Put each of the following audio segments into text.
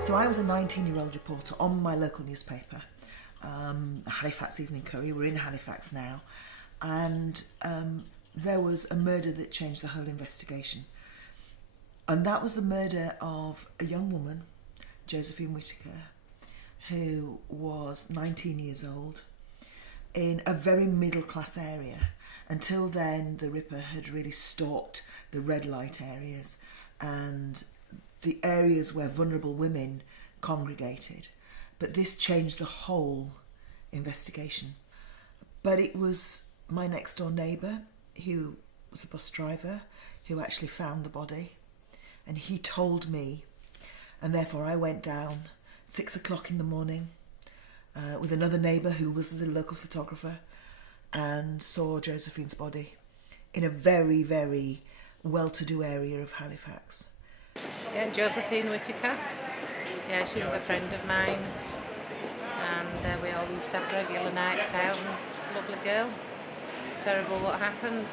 So I was a 19-year-old reporter on my local newspaper, the Halifax Evening Courier. We're in Halifax now, and there was a murder that changed the whole investigation. And that was the murder of a young woman, Josephine Whittaker, who was 19 years old, in a very middle-class area. Until then, the Ripper had really stalked the red light areas and the areas where vulnerable women congregated. But this changed the whole investigation. But it was my next door neighbour, who was a bus driver, who actually found the body. And he told me, and therefore I went down 6 o'clock in the morning with another neighbour who was the local photographer, and saw Josephine's body in a very, very well-to-do area of Halifax. Yeah, Josephine Whittaker. Yeah, she was a friend of mine, and we all used to have regular nights out. And lovely girl. Terrible what happened.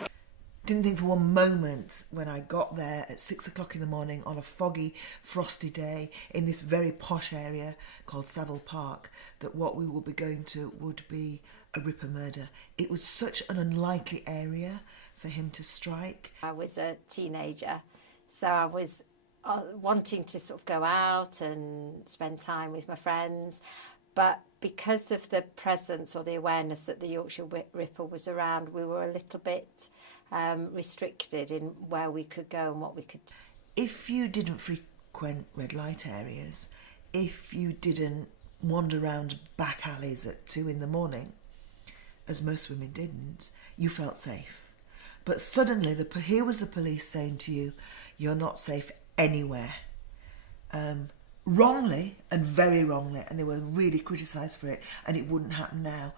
Didn't think for one moment when I got there at 6 o'clock in the morning on a foggy, frosty day in this very posh area called Savile Park that what we would be going to would be a Ripper murder. It was such an unlikely area for him to strike. I was a teenager, so I was wanting to sort of go out and spend time with my friends, but because of the presence or the awareness that the Yorkshire Ripper was around, we were a little bit restricted in where we could go and what we could do. If you didn't frequent red light areas, if you didn't wander around back alleys at 2 in the morning, as most women didn't, you felt safe. But suddenly here was the police saying to you, you're not safe anywhere. Wrongly, and very wrongly, and they were really criticised for it, and it wouldn't happen now.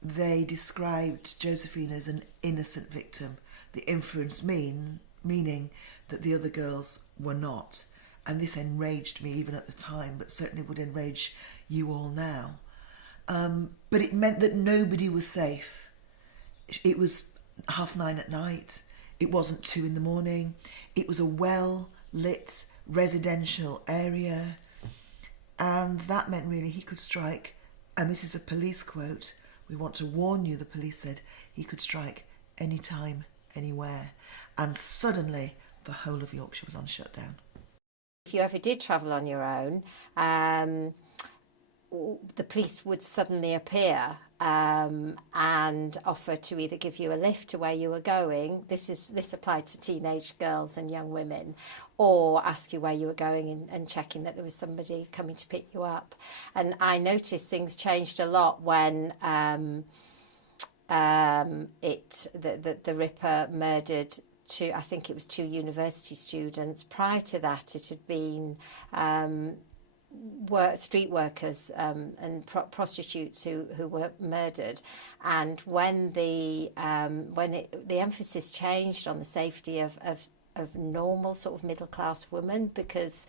They described Josephine as an innocent victim, the inference meaning that the other girls were not. And this enraged me even at the time, but certainly would enrage you all now. But it meant that nobody was safe. It was 9:30 at night. It wasn't 2 in the morning. It was a well-lit residential area. And that meant really he could strike, and this is a police quote, "We want to warn you," the police said, "he could strike anytime, anywhere." And suddenly the whole of Yorkshire was on shutdown. If you ever did travel on your own, the police would suddenly appear and offer to either give you a lift to where you were going. This applied to teenage girls and young women, or ask you where you were going and checking that there was somebody coming to pick you up. And I noticed things changed a lot when the Ripper murdered I think it was 2 university students. Prior to that, it had been street workers and prostitutes who were murdered. And when the emphasis changed on the safety of normal sort of middle class women, because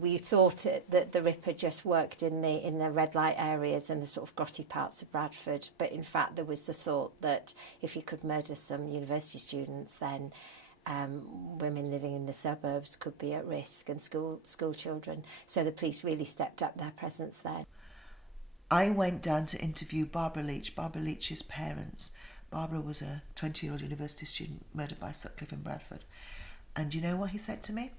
we thought that the Ripper just worked in the red light areas and the sort of grotty parts of Bradford, but in fact there was the thought that if he could murder some university students, then women living in the suburbs could be at risk, and school children. So the police really stepped up their presence there. I went down to interview Barbara Leach's parents. Barbara was a 20-year-old university student murdered by Sutcliffe in Bradford. And do you know what he said to me,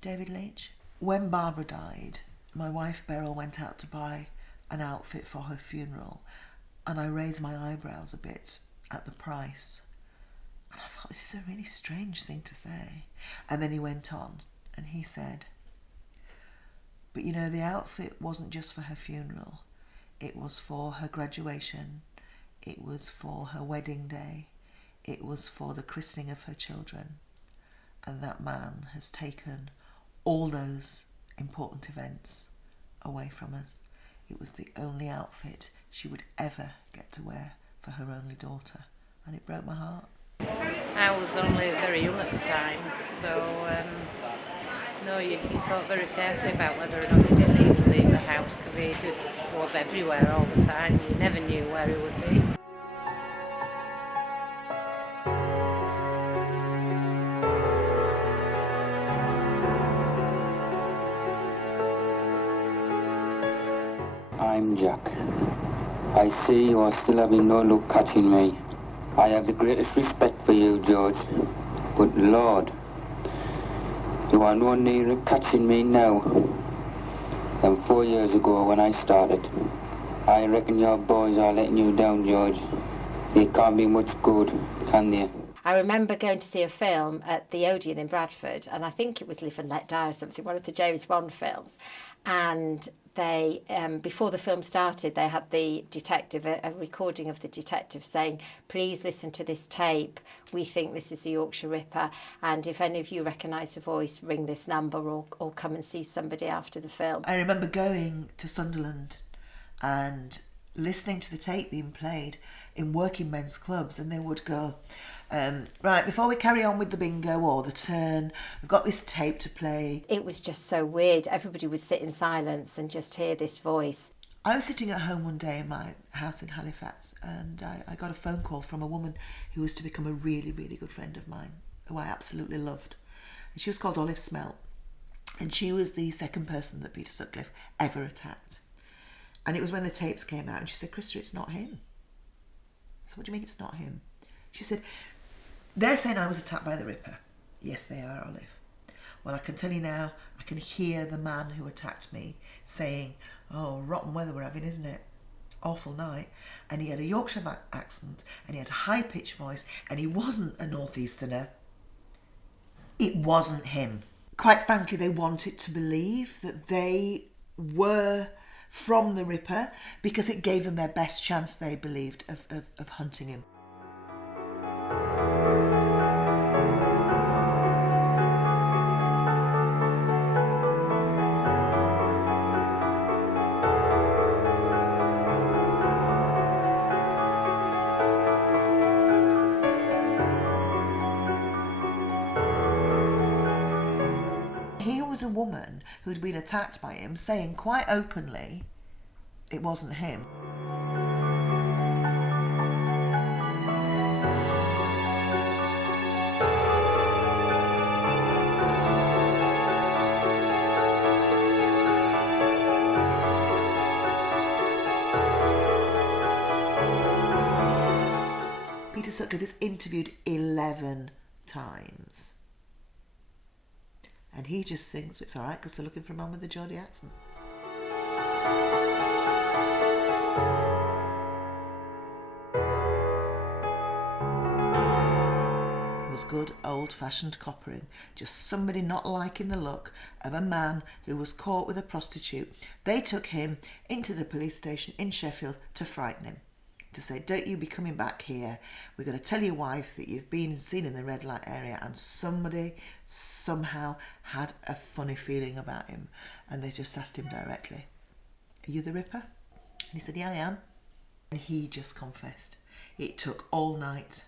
David Leach? When Barbara died, my wife Beryl went out to buy an outfit for her funeral, and I raised my eyebrows a bit at the price. And I thought, this is a really strange thing to say. And then he went on and he said, but you know, the outfit wasn't just for her funeral. It was for her graduation. It was for her wedding day. It was for the christening of her children. And that man has taken all those important events away from us. It was the only outfit she would ever get to wear for her only daughter. And it broke my heart. I was only very young at the time, so no, you thought very carefully about whether or not you did leave the house, because he just was everywhere all the time. You never knew where he would be. I'm Jack. I see you are still having no luck catching me. I have the greatest respect for you, George. But Lord, you are no nearer catching me now than 4 years ago when I started. I reckon your boys are letting you down, George. They can't be much good, can they? I remember going to see a film at the Odeon in Bradford, and I think it was Live and Let Die or something, one of the James Bond films. And they, before the film started, they had the detective, a recording of the detective saying, please listen to this tape. We think this is the Yorkshire Ripper. And if any of you recognise the voice, ring this number or come and see somebody after the film. I remember going to Sunderland and listening to the tape being played in working men's clubs, and they would go, right, before we carry on with the bingo or the turn, we've got this tape to play. It was just so weird. Everybody would sit in silence and just hear this voice. I was sitting at home one day in my house in Halifax, and I got a phone call from a woman who was to become a really, really good friend of mine, who I absolutely loved. And she was called Olive Smelt, and she was the second person that Peter Sutcliffe ever attacked. And it was when the tapes came out, and she said, Krista, it's not him. I said, what do you mean it's not him? She said, they're saying I was attacked by the Ripper. Yes, they are, Olive. Well, I can tell you now, I can hear the man who attacked me saying, oh, rotten weather we're having, isn't it? Awful night. And he had a Yorkshire accent, and he had a high-pitched voice, and he wasn't a northeasterner. It wasn't him. Quite frankly, they wanted to believe that they were from the Ripper because it gave them their best chance, they believed, of hunting him. Here was a woman who had been attacked by him saying quite openly it wasn't him. Peter Sutcliffe is interviewed 11 times. And he just thinks it's all right because they're looking for a man with a Geordie accent. It was good old-fashioned coppering, just somebody not liking the look of a man who was caught with a prostitute. They took him into the police station in Sheffield to frighten him, to say, don't you be coming back here. We're going to tell your wife that you've been seen in the red light area, and somebody somehow had a funny feeling about him. And they just asked him directly, are you the Ripper? And he said, yeah, I am. And he just confessed. It took all night.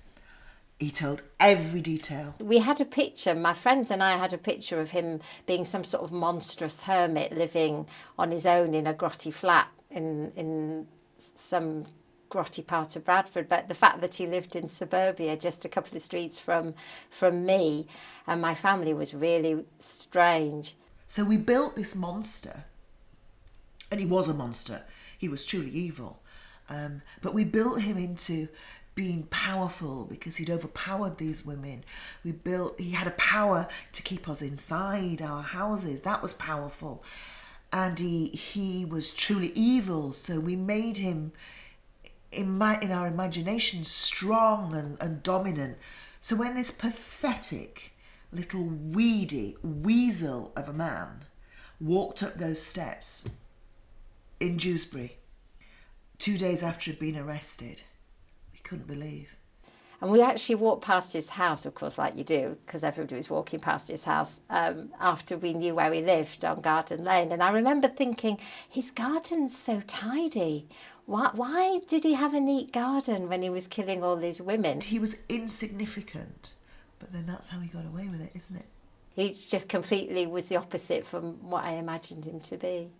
He told every detail. We had a picture, my friends and I had a picture of him being some sort of monstrous hermit living on his own in a grotty flat in some grotty part of Bradford, but the fact that he lived in suburbia just a couple of streets from me and my family was really strange. So we built this monster, and he was a monster. He was truly evil. But we built him into being powerful because he'd overpowered these women. He had a power to keep us inside our houses. That was powerful. And he was truly evil. So we made him, in our imagination, strong and dominant. So when this pathetic little weedy weasel of a man walked up those steps in Dewsbury 2 days after he'd been arrested, we couldn't believe. And we actually walked past his house, of course, like you do, because everybody was walking past his house after we knew where he lived on Garden Lane. And I remember thinking, his garden's so tidy. Why did he have a neat garden when he was killing all these women? He was insignificant, but then that's how he got away with it, isn't it? He just completely was the opposite from what I imagined him to be.